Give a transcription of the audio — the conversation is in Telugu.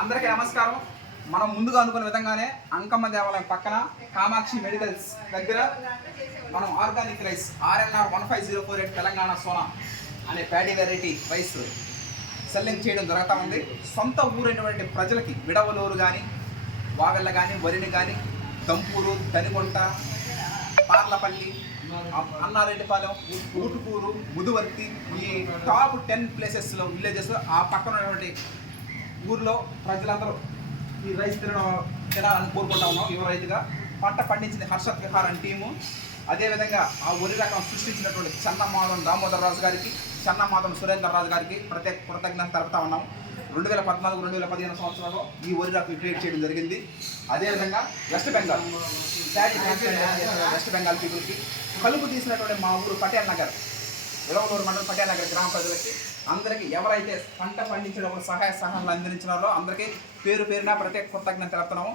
అందరికీ నమస్కారం. మనం ముందుగా అనుకున్న విధంగానే అంకమ్మ దేవాలయం పక్కన కామాక్షి మెడికల్స్ దగ్గర మనం organic rice RNR 15048 Telangana Sona అనే ప్యాడీ వెరైటీ రైస్ సెల్లింగ్ చేయడం జరుగుతూ ఉంది. సొంత ఊరైనటువంటి ప్రజలకి విడవలూరు కానీ, వాగళ్ళ కానీ, వరిని కానీ, దంపూరు, దనికొంట, పార్లపల్లి, అన్నారెడ్డిపాలెం, ఊటుకూరు, ముదువర్తి, ఈ టాప్ 10 ప్లేసెస్లో విలేజెస్ ఆ పక్కన ఉన్నటువంటి ఊర్లో ప్రజలందరూ ఈ రైస్ తినాలని కోరుకుంటా ఉన్నాం. యువ రైతుగా పంట పండించింది హర్షత్ విహార్ అని టీము. అదేవిధంగా ఆ వరి రకం సృష్టించినటువంటి చెన్నమాధవన్ దామోదర్ రాజు గారికి, చెన్నమాధవన్ సురేందర్ రాజు గారికి ప్రత్యేక కృతజ్ఞత తెలుపుతా ఉన్నాం. 2014-2015 సంవత్సరంలో ఈ వరి రకం క్రియేట్ చేయడం జరిగింది. అదేవిధంగా వెస్ట్ బెంగాల్ పీపుల్కి కలుపు తీసినటువంటి మా ఊరు పటేల్ నగర్, విడవలూరు మండలం పటేల్ నగర్ గ్రామ ప్రజలకి అందరికీ ఎవరైతే పంట పండించినప్పుడు సహాయ సహాయాలు అందించినారో అందరికీ పేరు పేరున ప్రత్యేక కృతజ్ఞత తెలుపుతున్నాము.